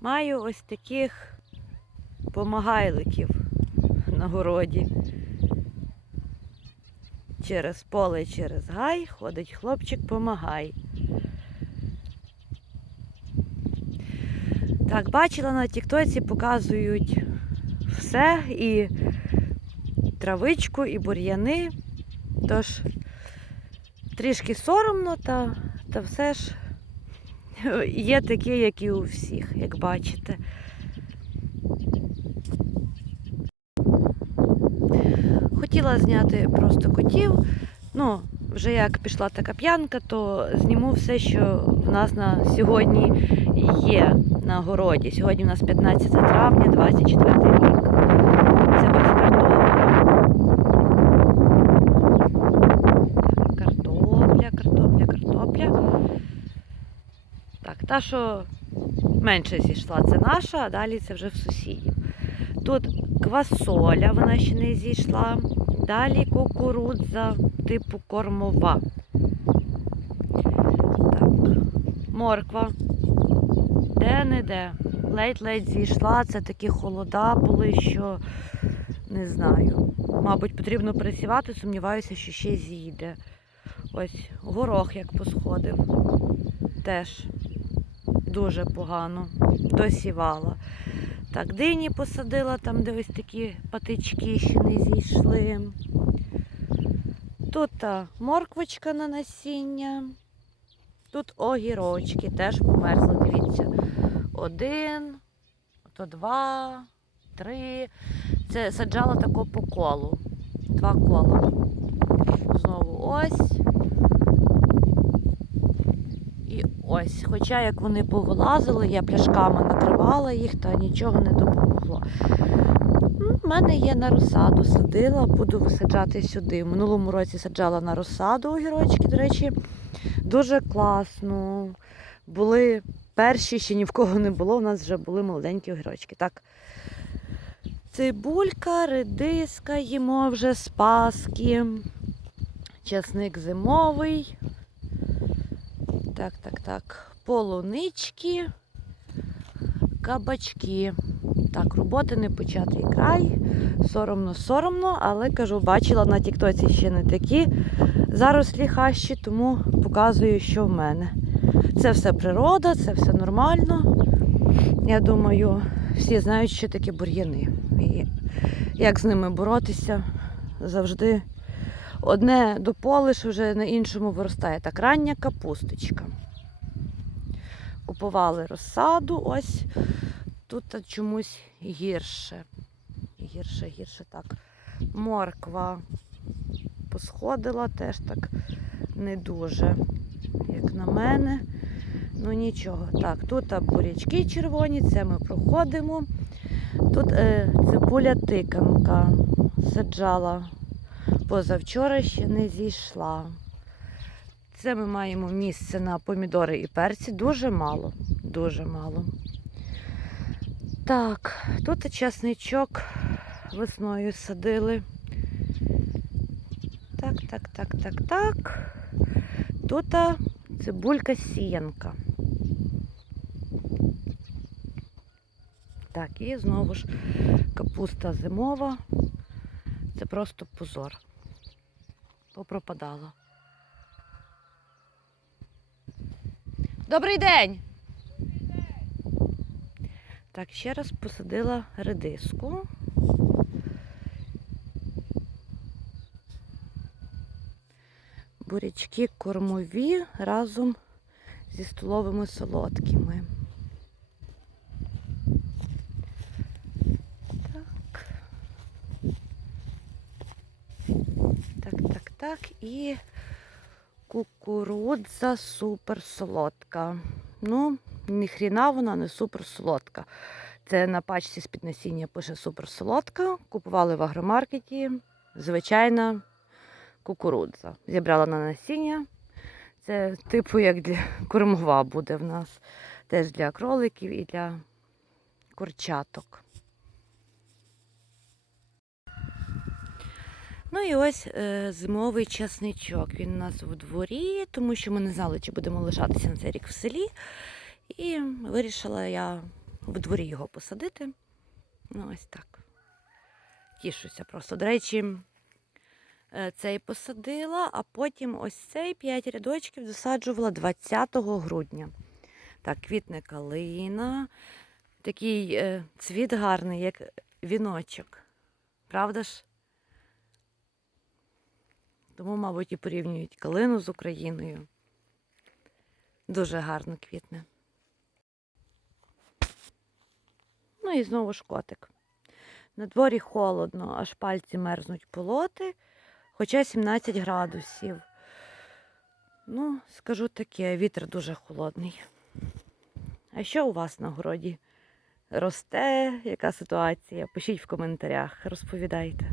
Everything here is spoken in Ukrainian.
Маю ось таких помагайликів на городі. Через поле, через гай ходить хлопчик помагай. Так, бачила на Тіктоці, показують все і травичку, і бур'яни. Тож трішки соромно, та, та все ж є такі, як і у всіх, як бачите. Хотіла зняти просто котів. Ну, вже як пішла така п'янка, то зніму все, що в нас на сьогодні є на городі. Сьогодні у нас 15 травня, 24 рік. Це ось картопля. Картопля, картопля, картопля. Так, та, що менше зійшла, це наша, а далі це вже в сусідів. Тут квасоля, вона ще не зійшла. Далі кукурудза типу кормова. Так, морква. Де-не-де. Ледь-ледь зійшла. Це такі холода були, що не знаю. Мабуть, потрібно присівати, сумніваюся, що ще зійде. Ось горох як посходив. Теж дуже погано. Досівала. Так, дині посадила, там де ось такі патички ще не зійшли. Тут морквочка на насіння. Тут огірочки теж померзли. Дивіться. Один, то два, три. Це саджала тако по колу. Два кола. Знову ось. І ось. Хоча як вони повилазили, я пляшками накривала їх, та нічого не допомогло. У мене є на розсаду, садила, буду висаджати сюди. В минулому році саджала на розсаду огірочки, до речі, дуже класно. Були перші, ще ні в кого не було, у нас вже були молоденькі огірочки. Так. Цибулька, редиска, їмо вже з паски. Часник зимовий. Так, так, так. Полунички, кабачки. Так, роботи не початий край. Соромно, соромно, але кажу, бачила на Тіктоці ще не такі зарослі хащі, тому показую, що в мене. Це все природа, це все нормально. Я думаю, всі знають, що таке бур'яни. І як з ними боротися завжди. Одне дополиш вже на іншому виростає. Так, рання капусточка. Купували розсаду, ось тут чомусь гірше. Гірше, гірше так. Морква посходила теж так не дуже, як на мене. Ну нічого. Так, тут бурячки червоні, це ми проходимо. Тут е, цибуля тиканка саджала. Позавчора ще не зійшла. Це ми маємо місце на помідори і перці. Дуже мало. Дуже мало. Так, тут часничок весною садили. Так, так, так, так, так. Тут цибулька сіянка. Так, і знову ж капуста зимова. Це просто позор. Попропадала. Добрий день! Так, ще раз посадила редиску. Бурячки кормові разом зі столовими солодкими. Так. Так, так. І кукурудза супер солодка. Ну, ніхріна вона не супер солодка. Це на пачці з-під насіння пише супер солодка. Купували в агромаркеті. Звичайна кукурудза. Зібрала на насіння. Це типу як для кормова буде в нас. Теж для кроликів і для курчаток. Ну і ось е, зимовий часничок. Він у нас в дворі, тому що ми не знали, чи будемо лишатися на цей рік в селі. І вирішила я в дворі його посадити. Ну, ось так. Тішуся просто. До речі, е, цей посадила, а потім ось цей 5 рядочків досаджувала 20 грудня. Так, квітне калина. Такий е, цвіт гарний, як віночок. Правда ж? Тому, мабуть, і порівнюють калину з Україною. Дуже гарно квітне. Ну і знову ж котик. На дворі холодно, аж пальці мерзнуть полоти, хоча 17 градусів. Ну, скажу таке, вітер дуже холодний. А що у вас на городі? Росте? Яка ситуація? Пишіть в коментарях, розповідайте.